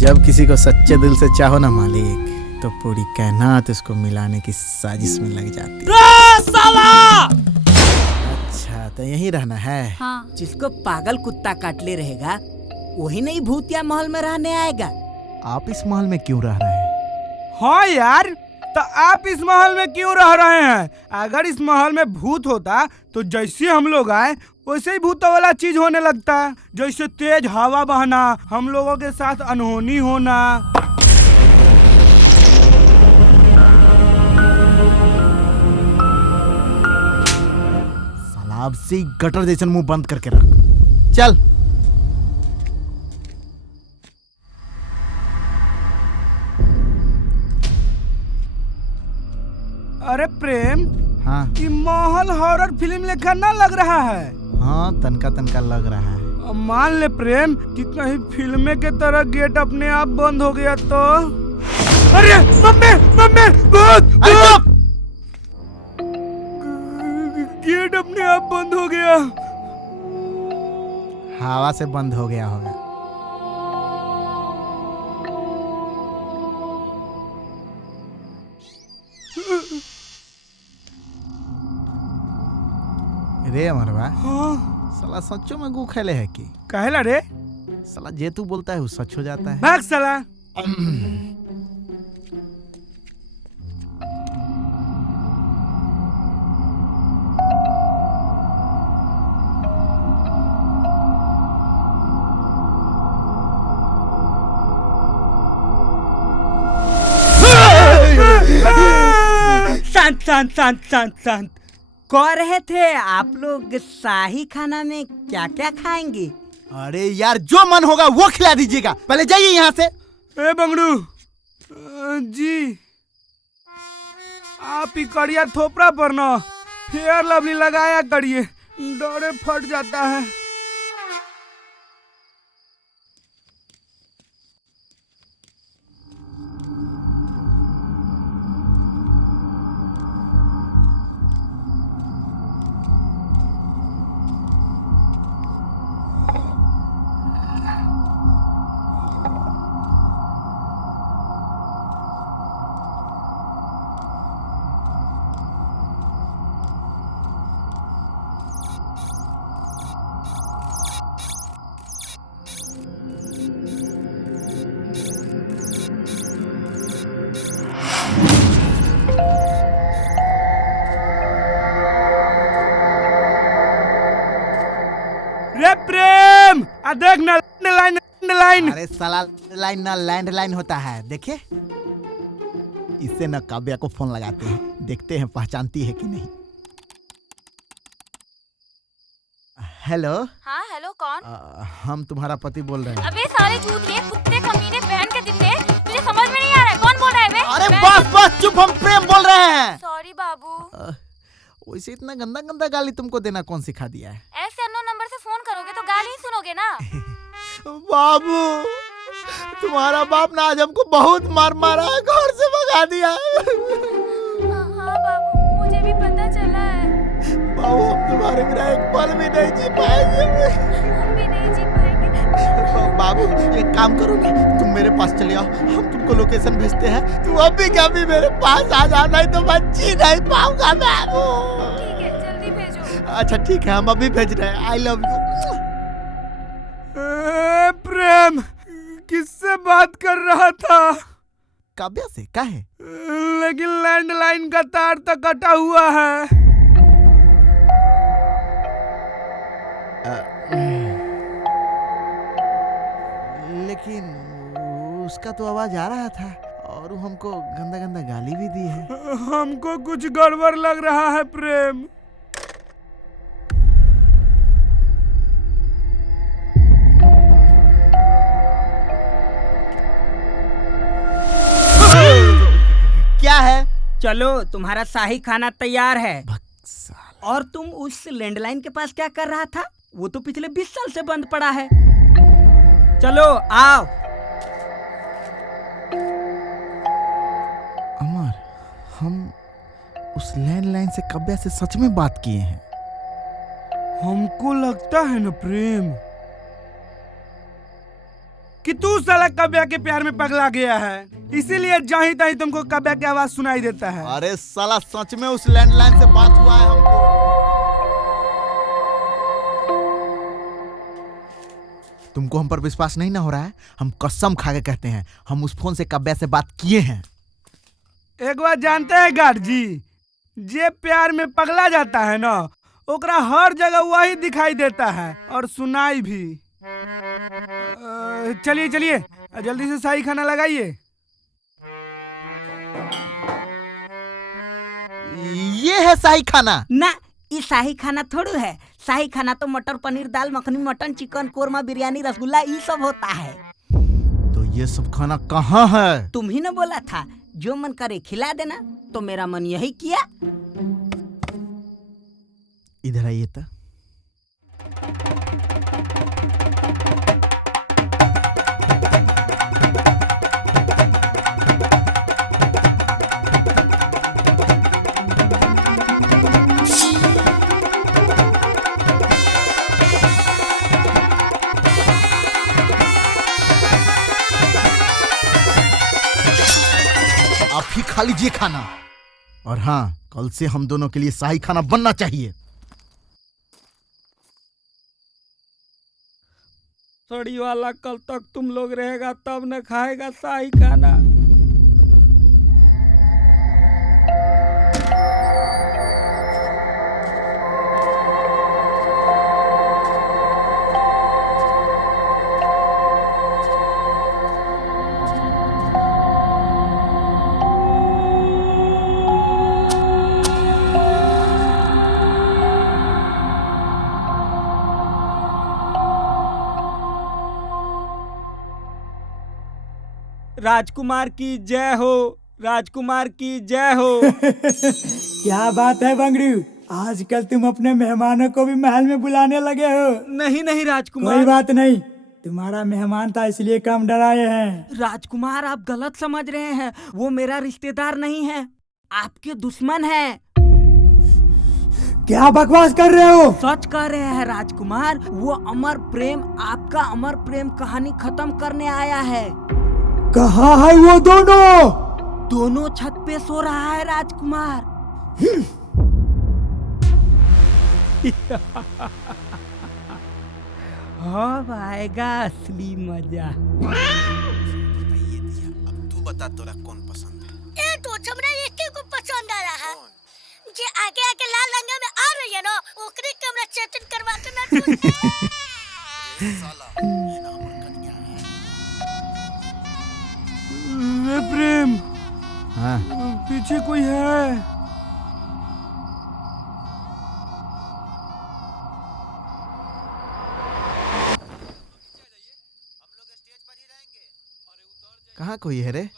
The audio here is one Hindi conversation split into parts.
जब किसी को सच्चे दिल से चाहो ना मालिक, तो पूरी कायनात उसको मिलाने की साजिश में लग जाती है। साला! अच्छा तो यहीं रहना है? हाँ। जिसको पागल कुत्ता काट ले रहेगा वही नहीं भूतिया महल में रहने आएगा। आप इस महल में क्यों रह रहे हैं? हाँ यार, तो आप इस महल में क्यों रह रहे हैं? अगर इस महल में भूत होता तो जैसे हम लोग आए वैसे ही भूतों वाला चीज होने लगता, जैसे तेज हवा बहना, हम लोगों के साथ अनहोनी होना। सलाब से गटर जैसन मुंह बंद करके रख। चल। अरे प्रेम, हाँ ये महल हॉरर फिल्म लेखा ना लग रहा है? हाँ, तनका तनका लग रहा है। अब मान ले प्रेम कि कहीं फिल्म के तरह गेट अपने आप बंद हो गया तो? अरे मम्मी मम्मी, भूत! अरे चुप! गेट अपने आप बंद हो गया। हवा से बंद हो गया होगा। रे अमरवा, हाँ, साला सच्चो में गु खेले है कि? कहला रे? साला जे तू बोलता है वो सच हो जाता है। भाग साला। शांत शांत शांत शांत शांत। कह रहे थे आप लोग शाही खाना में क्या क्या खाएंगे? अरे यार, जो मन होगा वो खिला दीजिएगा। पहले जाइए यहाँ से। ए बंगड़ू जी, आप ही कड़िया थोपड़ा पर ना फेयर लवली लगाया करिए, डरे फट जाता है। रे प्रेम, आ देख ना लाइन। अरे साला लाइन ना लैंडलाइन होता है, देखे? इससे न काव्या को फोन लगाते हैं, देखते हैं पहचानती है कि नहीं। हेलो। हाँ हेलो, कौन? हम तुम्हारा पति बोल रहे हैं। अबे साले चूतिए, कुत्ते, कमीने, बहन के दित्ते, तुझे समझ में नहीं आ रहा है कौन बोल रहा है बे? अरे बस चुप, हम प्रेम बोल रहे हैं। सॉरी बाबू। वैसे इतना गंदा गंदा गाली तुमको देना कौन सिखा दिया है? ऐसे अननोन नंबर से फोन करोगे तो गाली ही सुनोगे ना। बाबू, तुम्हारा बाप ना आज हमको बहुत मार मारा, घर से भगा दिया। हाँ बाबू, मुझे भी पता चला है। बाबू, हम तुम्हारे बिना एक पल भी नहीं जी पाएंगे। हम भी नहीं जी पाएंगे। बाबू, एक काम करो ना, तुम मेरे पास चले आओ, हम तुमको लोकेशन भेजते हैं, तू अभी क्या भी मेरे पास आ जाना, नहीं तो मैं जी नहीं पाऊंगा बाबू। ठीक है, जल्दी भेजो। अच्छा ठीक है, हम अभी भेज रहे हैं। I love you. प्रेम, किससे बात कर रहा था? काव्या से? काहे? लेकिन लैंडलाइन का तार तो कटा हुआ है। लेकिन उसका तो आवाज आ रहा था और वो हमको गंदा गंदा गाली भी दी है। हमको कुछ गड़बड़ लग रहा है प्रेम। क्या है? चलो, तुम्हारा शाही खाना तैयार है। और तुम उस लैंडलाइन के पास क्या कर रहा था? वो तो पिछले 20 साल से बंद पड़ा है। चलो आओ। अमर, हम उस लैंडलाइन से काव्या से सच में बात किए हैं। हमको लगता है ना प्रेम, कि तू साला कव्या के प्यार में पगला गया है, इसीलिए जहीं तहीं तुमको कव्या की आवाज सुनाई देता है। अरे साला सच में उस लैंडलाइन से बात हुआ है हमको। तुमको हम पर विश्वास नहीं ना हो रहा है? हम कसम खा के कहते हैं, हम उस फोन से कव्या से बात किए हैं। एक बात जानते हैं गार्ड जी, जे प्यार में पगला जाता है ना, ओकरा हर जगह वही दिखाई देता है और सुनाई भी। चलिए चलिए जल्दी से शाही खाना लगाइए। ये है शाही खाना ना, ये शाही खाना थोड़ी है। शाही खाना तो मटर पनीर दाल मखनी मटन चिकन कोरमा बिरयानी रसगुल्ला ये सब होता है। तो ये सब खाना कहाँ है? तुम ही ने बोला था जो मन करे खिला देना, तो मेरा मन यही किया। इधर आइए तो। आप ही खा लीजिए खाना, और हाँ, कल से हम दोनों के लिए शाही खाना बनना चाहिए। सड़ी वाला कल तक तुम लोग रहेगा तब न खाएगा शाही खाना। राजकुमार की जय हो, राजकुमार की जय हो। क्या बात है बंगड़ू, आजकल तुम अपने मेहमानों को भी महल में बुलाने लगे हो। नहीं नहीं राजकुमार, कोई बात नहीं, तुम्हारा मेहमान था इसलिए कम डराए हैं। राजकुमार आप गलत समझ रहे हैं, वो मेरा रिश्तेदार नहीं है, आपके दुश्मन है। क्या बकवास कर रहे हो? सच कह रहे हैं राजकुमार, वो अमर प्रेम, आपका अमर प्रेम कहानी खत्म करने आया है। कहाँ है वो दोनों? दोनों छत पे सो रहा है राजकुमार। अब आएगा असली मजा। अब तू बता तोरा कौन पसंद है? ए तो हमरा एके को पसंद आ रहा है। जे आगे आगे लाल रंग में आ रही है ना, ओकरे के हमरा चेतन करवाते ना तू। साला ये ना हमर कन्या है। प्रेम, हाँ, पीछे कोई है? कहाँ कोई है रे?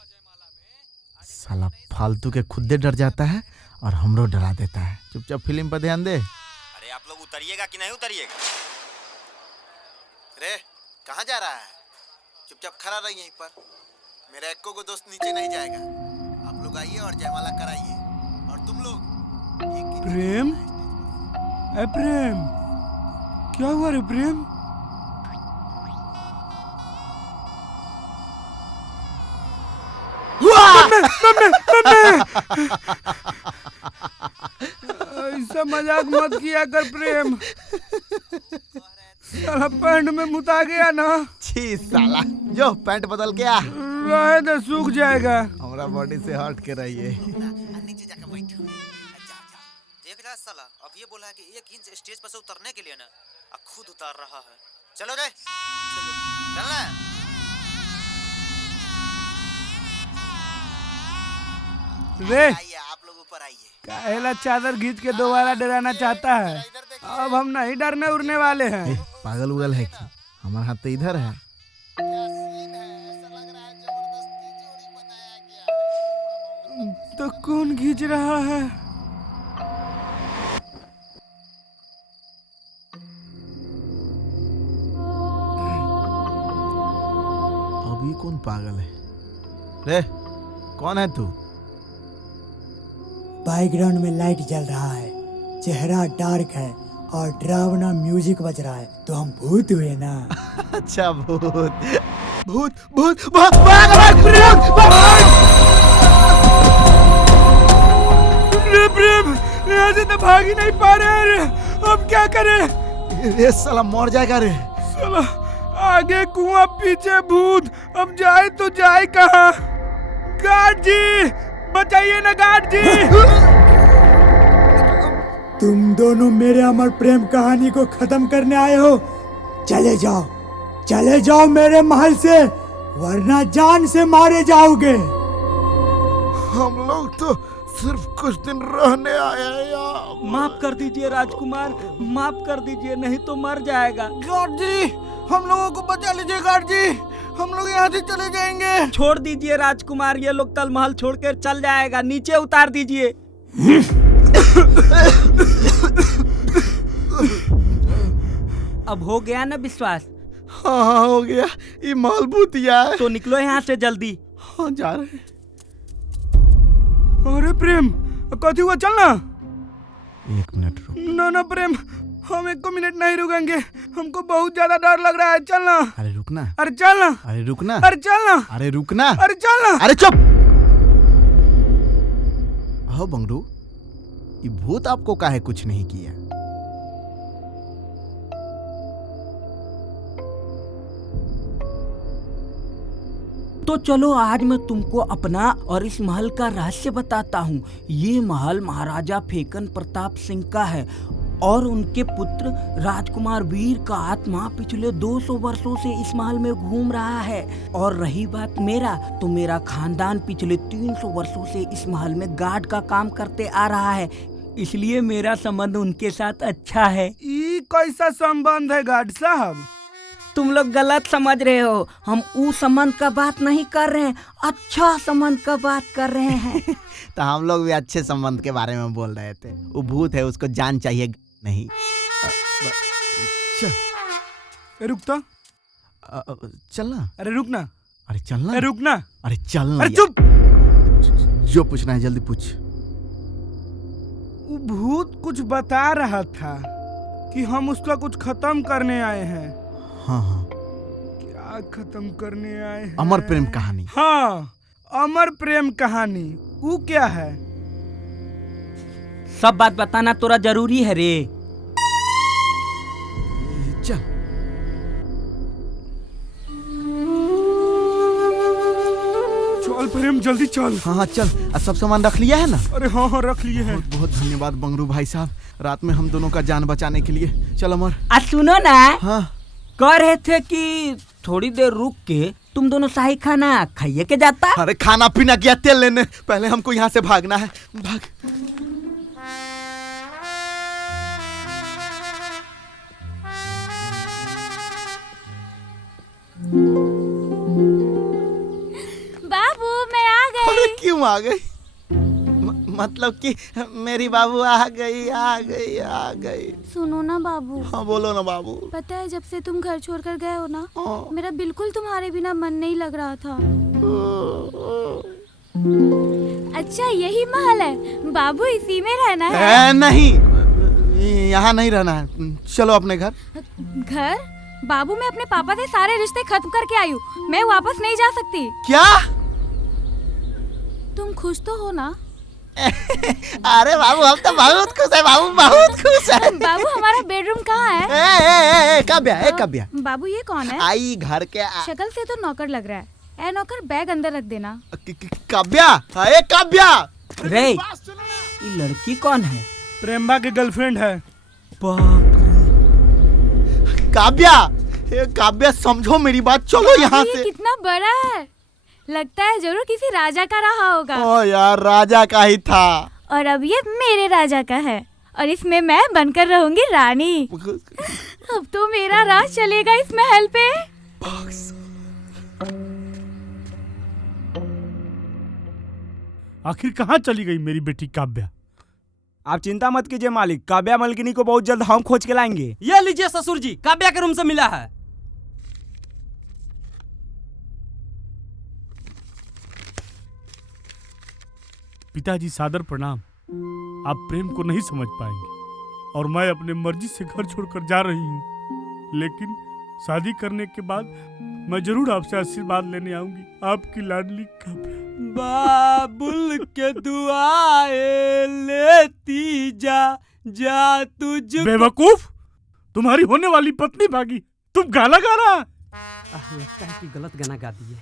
साला फालतू के खुद दे डर जाता है और हमरो डरा देता है। चुपचाप फिल्म पर ध्यान दे। अरे आप लोग उतरिएगा कि नहीं उतरिएगा? रे कहाँ जा रहा है? चुपचाप खड़ा रही यहीं पर। मेरा एको को दोस्त नीचे नहीं जाएगा। आप लोग आइए और जयमाला कराइए। और तुम लोग प्रेम, ए प्रेम, क्या हुआ रे प्रेम? ऐसा मजाक मत किया कर प्रेम, साला पैंट में मुता गया ना। छी साला, जो पैंट बदल गया। रहे तो सूख जाएगा। हमारा बॉडी से हट के रहिए। नीचे जाकर बैठो। देख रहा साला, अब ये बोला है कि 1 इंच स्टेज पर से उतरने के लिए ना, अब खुद उतार रहा है। चलो रे, चल ना। रे आइए आप लोग ऊपर आइए। काहेला चादर खींच के दोबारा डराना चाहता है? अब हम नहीं डरने उड़ने वाले हैं। पागल उगल है कि? हमारा हाथ तो इधर है। तो कौन खींच रहा है? अभी कौन पागल है? रे कौन है तू? बैकग्राउंड में लाइट जल रहा है, चेहरा डार्क है और डरावना म्यूजिक बज रहा है, तो हम भूत हुए ना। अच्छा भूत। भूत भूत भाग भाग भाग भाग। प्रेम यहाँ से तो भाग ही नहीं पा रहे रे, अब क्या करें? ये साला मर जाएगा रे। साला आगे कुआं पीछे भूत, अब जाए तो जाए कहाँ? गार्ड जी बचाइए ना गार्ड जी। तुम दोनों मेरे अमर प्रेम कहानी को खत्म करने आए हो? चले जाओ मेरे महल से, वरना जान से मारे जाओगे। हम लोग तो सिर्फ कुछ दिन रहने आए हैं यार। माफ कर दीजिए राजकुमार, माफ कर दीजिए, नहीं तो मर जाएगा। गार्ड जी हम लोगों को बचा लीजिए गार्ड जी, हम लोग यहाँ से चले जाएंगे। छोड़ दीजिए राजकुमार, ये लोग कल महल छोड़कर चल जाएगा, नीचे उतार दीजिए। अब हो गया ना विश्वास? हाँ हो गया, ये माल भूतिया है। तो निकलो यहाँ से जल्दी। हाँ जा रहे हैं। अरे प्रेम कथी हुआ, चलना। 1 मिनट रुक। ना प्रेम, हम 1 मिनट नहीं रुकेंगे, हमको बहुत ज्यादा डर लग रहा है, चलना। अरे रुकना, अरे चलना, अरे रुकना, अरे चलना, अरे रुकना, अरे चलना। अरे चुप। हो बंगरू, ये भूत आपको काहे कुछ नहीं किया? तो चलो आज मैं तुमको अपना और इस महल का रहस्य बताता हूँ। ये महल महाराजा फेकन प्रताप सिंह का है और उनके पुत्र राजकुमार वीर का आत्मा पिछले 200 वर्षों से इस महल में घूम रहा है। और रही बात मेरा, तो मेरा खानदान पिछले 300 वर्षों से इस महल में गार्ड का काम करते आ रहा है, इसलिए मेरा संबंध उनके साथ अच्छा है। ये कैसा संबंध है गार्ड साहब? तुम लोग गलत समझ रहे हो, हम उस संबंध का बात नहीं कर रहे हैं, अच्छा संबंध का बात कर रहे हैं। तो हम लोग भी अच्छे संबंध के बारे में बोल रहे थे। वो भूत है, उसको जान चाहिए नहीं। चल रुकता, चलना। अरे रुकना, अरे चलना, अरे रुकना, अरे चलना। अरे चुप। जो पूछना है जल्दी पूछ। वो भूत कुछ बता रहा था कि हम उसका कुछ खत्म करने आए हैं। हाँ हाँ, क्या खत्म करने आए हैं? अमर प्रेम कहानी। हाँ, अमर प्रेम कहानी। वो क्या है? सब बात बताना तोरा जरूरी है रे। चल। चल प्रेम जल्दी चल। हाँ हाँ चल। सब सामान रख लिया है ना? अरे हाँ हाँ रख लिए हैं। बहुत बहुत धन्यवाद बंगरू भाई साहब, रात में हम दोनों का जान बचाने के लिए। चल अमर। सुनो ना, हाँ कह रहे थे कि थोड़ी देर रुक के तुम दोनों शाही खाना खाइए के जाता। अरे खाना पीना किया, तेल लेने, पहले हमको यहाँ से भागना है। भाग। बाबू मैं आ गई। अरे क्यों आ गई? मतलब कि मेरी बाबू आ गई, आ गई, आ गई। सुनो ना बाबू। हाँ बोलो ना बाबू। पता है जब से तुम घर छोड़कर गए हो ना, हाँ। मेरा बिल्कुल तुम्हारे बिना मन नहीं लग रहा था। अच्छा यही महल है बाबू, इसी में रहना है? नहीं, यहाँ नहीं रहना है, चलो अपने घर। घर? बाबू मैं अपने पापा से सारे रिश्ते खत्म करके आई हूँ, मैं वापस नहीं जा सकती। क्या? तुम खुश तो हो ना? अरे बाबू हम तो बहुत खुश है बाबू, बहुत खुश है। बाबू हमारा बेडरूम कहाँ है? काव्या। बाबू ये कौन है? आई घर के शक्ल से तो नौकर लग रहा है। नौकर बैग अंदर रख देना। काव्या, काव्या। रे ये लड़की कौन है? प्रेमबा की गर्लफ्रेंड है। बाप रे। काव्या समझो मेरी बात, चलो यहाँ ये से। कितना बड़ा है, लगता है जरूर किसी राजा का रहा होगा। ओ यार राजा का ही था। और अब ये मेरे राजा का है और इसमें मैं बनकर रहूंगी रानी। अब तो मेरा राज चलेगा इस महल पे। आखिर कहाँ चली गई मेरी बेटी काव्या? आप चिंता मत कीजिए मालिक, काव्या मलकिनी को बहुत जल्द हम खोज के लाएंगे। ये लीजिए ससुर जी, काव्या के रूम से मिला है। पिताजी सादर प्रणाम। आप प्रेम को नहीं समझ पाएंगे और मैं अपने मर्जी से घर छोड़कर जा रही हूँ, लेकिन शादी करने के बाद मैं जरूर आपसे आशीर्वाद लेने आऊंगी। आपकी लाडली काव्या। बाबुल के दुआए लेती जा जा तुझ। बेवकूफ, तुम्हारी होने वाली पत्नी भागी, तुम गाना गा रहा। लगता है कि गलत गाना गा दिए।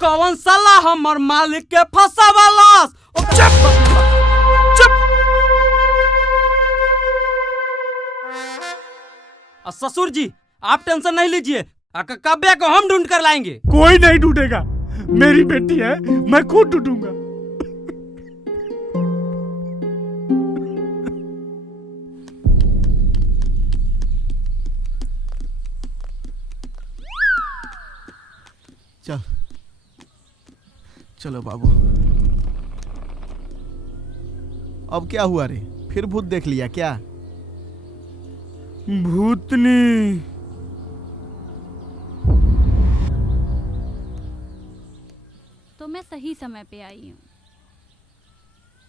कौन साला हमर मालिक के फंसावालास। ससुर जी आप टेंशन नहीं लीजिए, काव्या को हम ढूंढ कर लाएंगे। कोई नहीं ढूंढेगा, मेरी बेटी है, मैं खुद ढूंढूंगा। चल चलो बाबू। अब क्या हुआ रे, फिर भूत देख लिया क्या? भूतनी। तो मैं सही समय पे आई हूँ।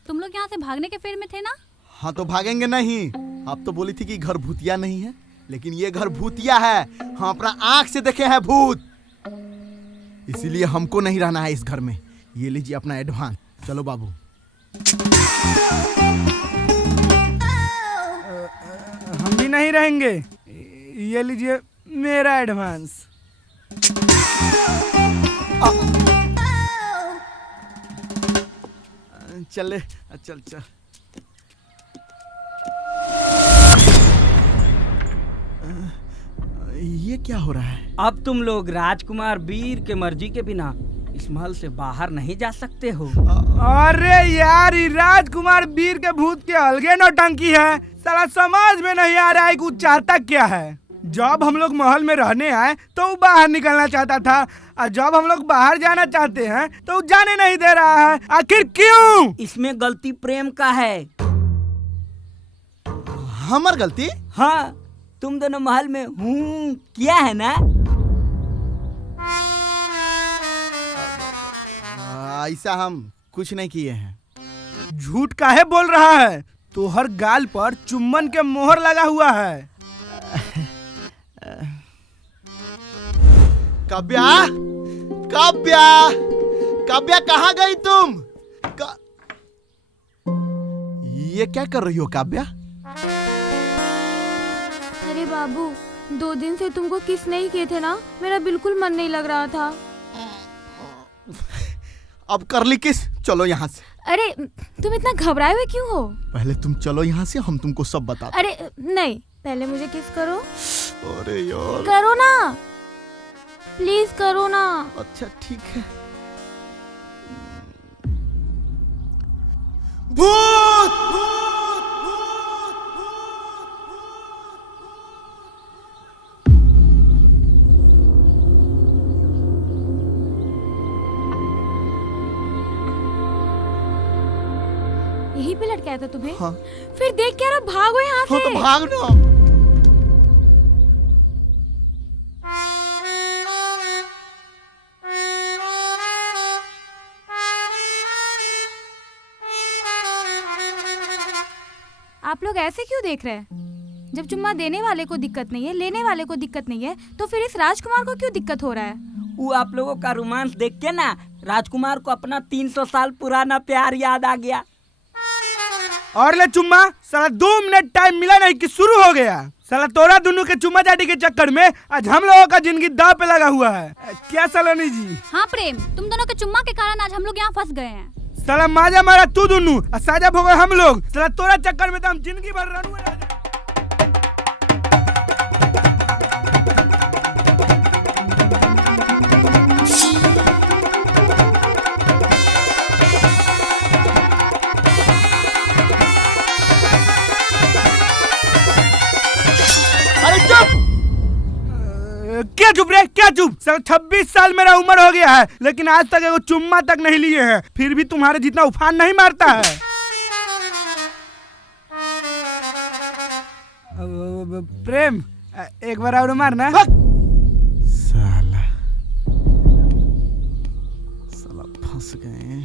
तुम लोग यहाँ से भागने के फेर में थे ना? हाँ तो भागेंगे नहीं। आप तो बोली थी कि घर भूतिया नहीं है, लेकिन ये घर भूतिया है। हम अपना आंख से देखे हैं भूत, इसीलिए हमको नहीं रहना है इस घर में। ये लीजिए अपना एडवांस। चलो बाबू। हम भी नहीं रहेंगे, ये लीजिए मेरा एडवांस। चल चल चल। ये क्या हो रहा है? अब तुम लोग राजकुमार वीर के मर्जी के बिना इस महल से बाहर नहीं जा सकते हो। अरे यार, ये राजकुमार वीर के भूत के अलगे नौटंकी है। साला समझ में नहीं आ रहा है कि वो चाहता क्या है। जब हम लोग महल में रहने आए तो वो बाहर निकलना चाहता था, और जब हम लोग बाहर जाना चाहते हैं तो वो जाने नहीं दे रहा है। आखिर क्यों? इसमें गलती प्रेम का है। हमार गलती? हाँ, तुम दोनों महल में हूँ किया है ना। ऐसा हम कुछ नहीं किए हैं। झूठ काहे बोल रहा है? तो हर गाल पर चुम्बन के मोहर लगा हुआ है। काव्या, काव्या, काव्या कहाँ गई तुम? ये क्या कर रही हो काव्या? अरे बाबू, 2 दिन से तुमको किस नहीं किए थे ना, मेरा बिल्कुल मन नहीं लग रहा था। अब कर ली किस? चलो यहाँ से। अरे तुम इतना घबराए हुए क्यों हो? पहले तुम चलो यहाँ से, हम तुमको सब बताते। अरे नहीं, पहले मुझे किस करो। अरे यार, करो ना, प्लीज करो ना। अच्छा ठीक है। भूत! यहीं पे लटकाया था तुम्हें? हाँ। फिर देख क्या रहा, भागो यहाँ से। हाँ तो भाग ना। आप लोग ऐसे क्यों देख रहे हैं? जब चुम्मा देने वाले को दिक्कत नहीं है, लेने वाले को दिक्कत नहीं है, तो फिर इस राजकुमार को क्यों दिक्कत हो रहा है? वो आप लोगों का रोमांस देख के ना राजकुमार को अपना 300 साल पुराना प्यार याद आ गया। और ले चुम्मा, साला 2 मिनट टाइम मिला नहीं कि शुरू हो गया। साला तोरा दोनों के चुम्मा चाटी के चक्कर में आज हम लोगों का जिंदगी दांव पे लगा हुआ है। क्या सलोनी जी? हाँ प्रेम, तुम दोनों के चुम्मा के कारण आज हम लोग यहाँ फंस गए हैं। साला माजा मारा तू दोनों और साजा भोगे हम लोग। साला तोरा चक्कर में तो हम जिंदगी भर रन हुए रह जाए। अरे चुप! क्या चुप रे, क्या चुप? साला 26 साल मेरा उम्र हो गया है, लेकिन आज तक एगो चुम्मा तक नहीं लिए हैं। फिर भी तुम्हारे जितना उफान नहीं मारता है। प्रेम, एक बार और मारना। साला साला फंस गए।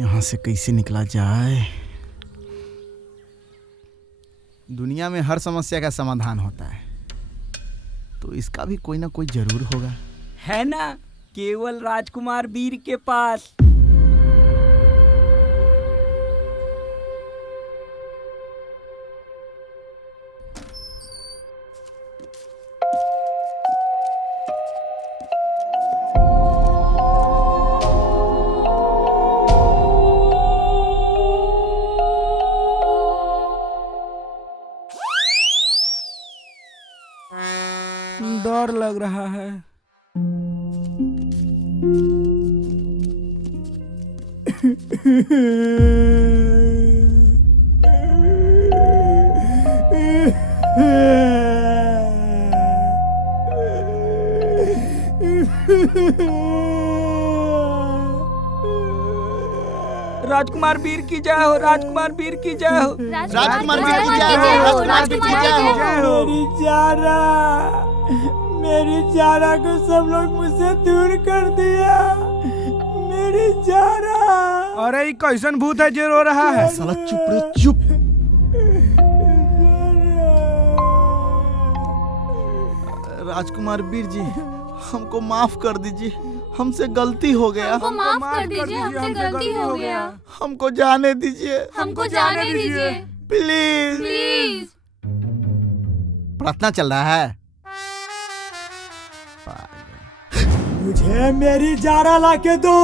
यहाँ से कैसे निकला जाए? दुनिया में हर समस्या का समाधान होता है, तो तो इसका भी कोई ना कोई जरूर होगा। है ना, केवल राजकुमार वीर के पास। डर लग रहा है। राजकुमार वीर की जय हो, राजकुमार वीर की जय हो। राजकुमार वीर की जय हो, राजकुमार वीर की जय हो। मेरी जारा, मेरी जारा को सब लोग मुझसे दूर कर दिया। मेरी जारा। अरे ये कैसन भूत है जो रो रहा है? साला चुप रे चुप। राजकुमार वीर जी, हमको माफ कर दीजिए, हमसे गलती हो गया। हमको माफ कर दीजिए, हमसे गलती हो गया। हमको जाने दीजिए, हमको जाने दीजिए, प्लीज। प्लीज। प्रार्थना चल रहा है। मुझे मेरी जारा लाके दो।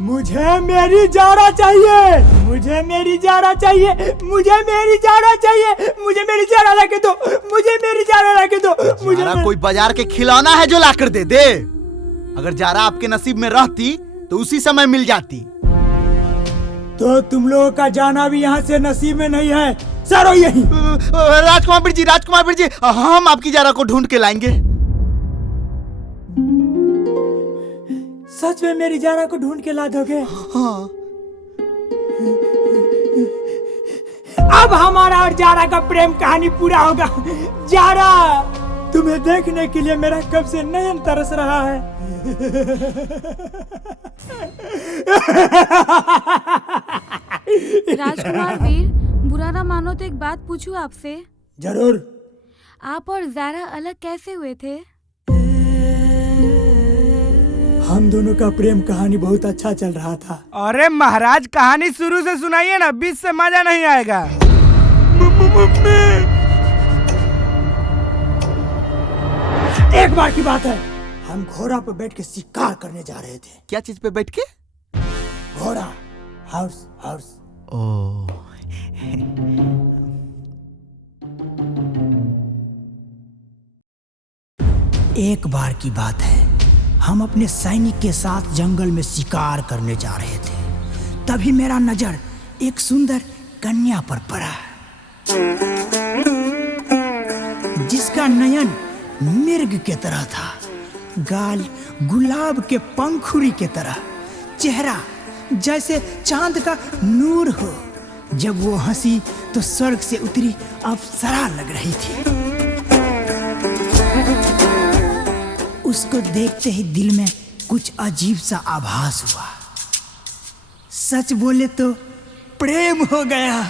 मुझे मेरी जारा चाहिए। मुझे मेरी जारा चाहिए। मुझे मेरी जारा चाहिए। मुझे मेरी जारा लाके दो। मुझे मेरी जारा लाके दो। मुझे जारा कोई बाजार के खिलौना है जो लाकर दे दे? अगर जारा आपके नसीब में रहती तो उसी समय मिल जाती। तो तुम लोगों का जाना भी यहाँ से नसीब में नहीं है। सरो यही। राजकुमार वीर जी, हम आपकी जारा को ढूंढ के लाएंगे। सच में मेरी जारा को ढूंढ के ला दोगे? हाँ। अब हमारा और जारा का प्रेम कहानी पूरा होगा। जारा, तुम्हें देखने के लिए मेरा कब से नयन तरस रहा है। राजकुमार वीर, बुरा ना मानो तो एक बात पूछूं आपसे। जरूर। आप और जारा अलग कैसे हुए थे? हम दोनों का प्रेम कहानी बहुत अच्छा चल रहा था। अरे महाराज, कहानी शुरू से सुनाइए ना, बीच से मजा नहीं आएगा। एक बार की बात है, हम घोड़ा पर बैठ के शिकार करने जा रहे थे। क्या चीज पे बैठ के? घोड़ा। House house. ओह। एक बार की बात है, हम अपने सैनिक के साथ जंगल में शिकार करने जा रहे थे। तभी मेरा नजर एक सुंदर कन्या पर पड़ा, जिसका नयन मिर्ग के तरह था, गाल गुलाब के पंखुड़ी के तरह, चेहरा जैसे चांद का नूर हो। जब वो हंसी तो स्वर्ग से उतरी अप्सरा लग रही थी। उसको देखते ही दिल में कुछ अजीब सा आभास हुआ। सच बोले तो प्रेम हो गया।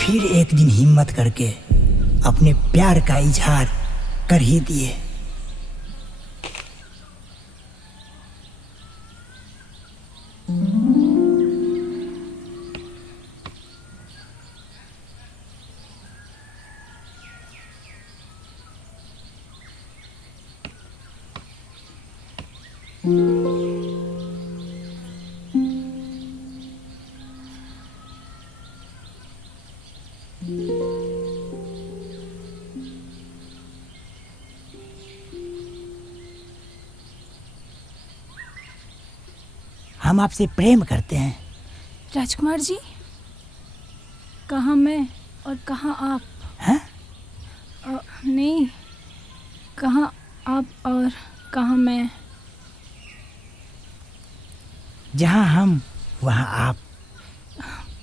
फिर एक दिन हिम्मत करके अपने प्यार का इजहार कर ही दिए। हम आपसे प्रेम करते हैं। राजकुमार जी, कहाँ मैं और कहाँ आप? हैं? नहीं, कहाँ आप और कहाँ मैं? जहाँ हम वहाँ आप।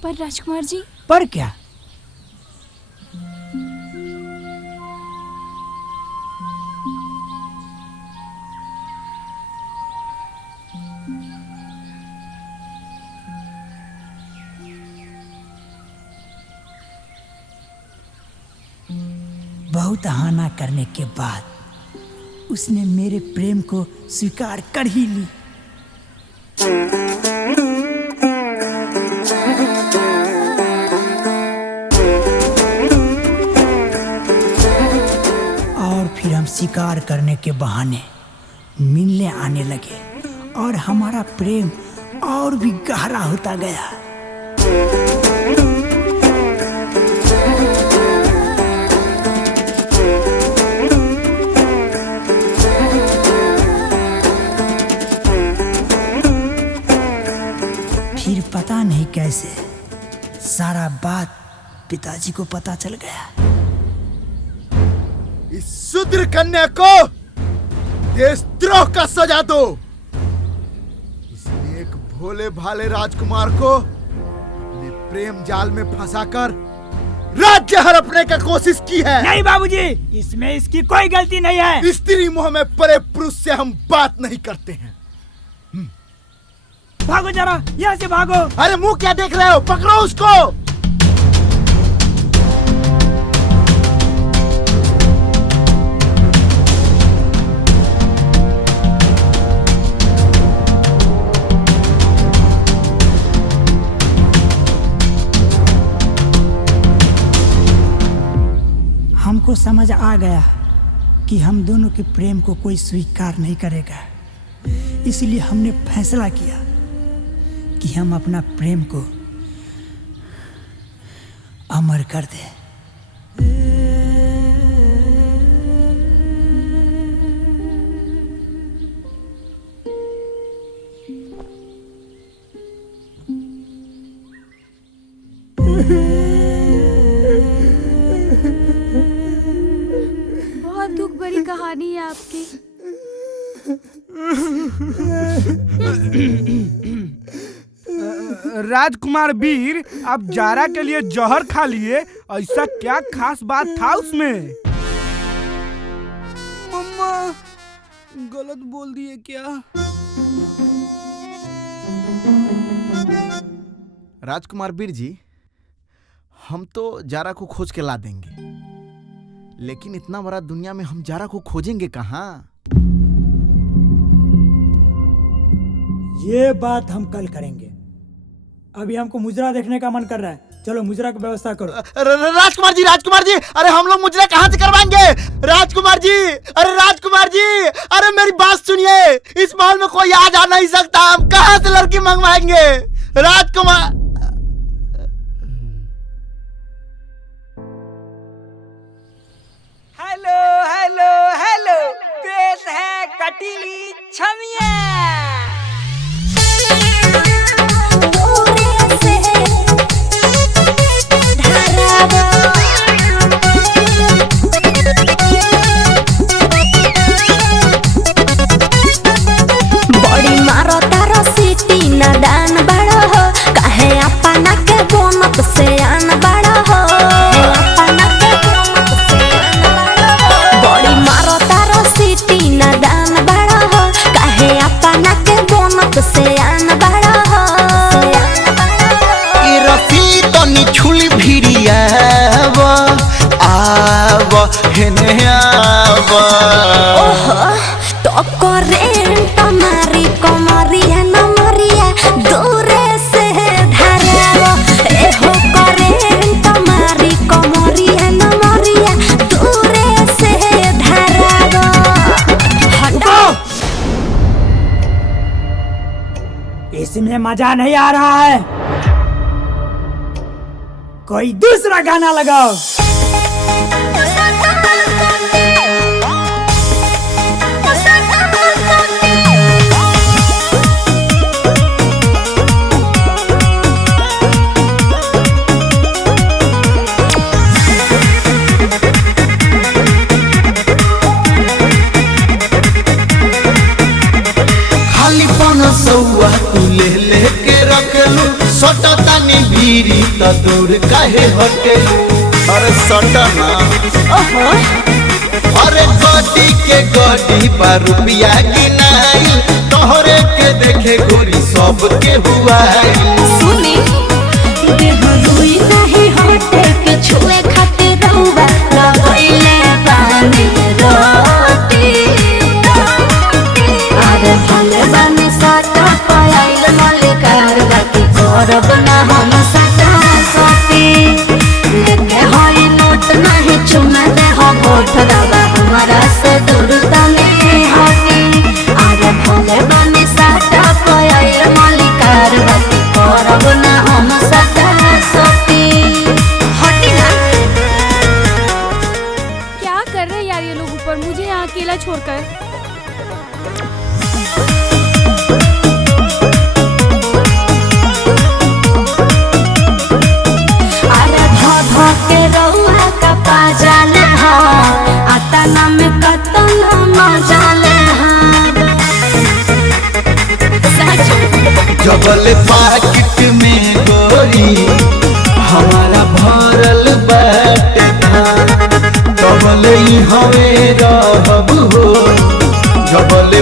पर राजकुमार जी, पर क्या? बहुत आना करने के बाद उसने मेरे प्रेम को स्वीकार कर ही ली। और फिर हम शिकार करने के बहाने मिलने आने लगे और हमारा प्रेम और भी गहरा होता गया। फिर पता नहीं कैसे सारा बात पिताजी को पता चल गया। इस शूद्र कन्या को देशद्रोह का सजा दो। इसने एक भोले भाले राजकुमार को अपने प्रेम जाल में फंसाकर राज्य हड़पने का कोशिश की है। नहीं बाबूजी, इसमें इसकी कोई गलती नहीं है। स्त्री मोह में परे पुरुष से हम बात नहीं करते हैं। भागो जरा, यहाँ से भागो। अरे मुंह क्या देख रहे हो, पकड़ो उसको। हमको समझ आ गया कि हम दोनों के प्रेम को कोई स्वीकार नहीं करेगा, इसलिए हमने फैसला किया कि हम अपना प्रेम को अमर कर दें। बहुत दुख भरी कहानी है आपकी। राजकुमार वीर, आप जारा के लिए जहर खा लिए, ऐसा क्या खास बात था उसमें? मम्मा, गलत बोल दिए क्या? राजकुमार वीर जी, हम तो जारा को खोज के ला देंगे, लेकिन इतना बड़ा दुनिया में हम जारा को खोजेंगे कहाँ? ये बात हम कल करेंगे। अभी हमको मुजरा देखने का मन कर रहा है। चलो मुजरा की व्यवस्था करो। राजकुमार जी, अरे हम लोग मुजरा कहाँ से करवाएंगे? राजकुमार जी, अरे मेरी बात सुनिए। इस महल में कोई आ जा नहीं सकता, हम कहाँ से लड़की मंगवाएंगे? राजकुमार, हेलो हेलो हेलो, पेश है कटीली छमिया। बड़ी मारो तारो सिटी न दान बड़ा हो, काहे अपना के बोनत से आन बड़ा हो, अपना के बोनत से आन बड़ा हो। बड़ी मारो तारो सिटी न दान बड़ा हो, काहे अपना के बोनत से आन बड़ा हो। ई रफी तो निछुल भिड़िया आव हेने आव। ओहो तो करेंट मारी कमरिया न मरिया दूरे से धारावा। एहो करेंट मारी कमरिया न मरिया दूरे से धारावा। हटो, इसमें मजा नहीं आ रहा है, कोई दूसरा गाना लगाओ। त दूर काहे हटेलू अरे सटना अरे गड्डी के गड्डी पर रुपया गिनाई तोहरे के देखे गोरी सब के हुआ सुनी देह रुई नहीं हटे के छुए खातिर रहुआ लगइले पानी रोटी अरे भले बने साटा पायल मलिकार बाकी करब ना हम साटा सोती लेके होई नोट नहीं चुमा दे हो होठ दबा हमारा से दूर तने हटी अरे भले बने साटा पायल मलिकार बाकी करब ना हम साटा सोती हटी ना। क्या कर रहे हैं यार ये लोग ऊपर, मुझे यहाँ अकेला छोड़कर। अरे धो के रहुआ का पाजाले हा आता नाम कतन मजाले हा जबल पाकिट में गोरी हमारा भरल बाटे था डबल ही हवे रहब हो जबल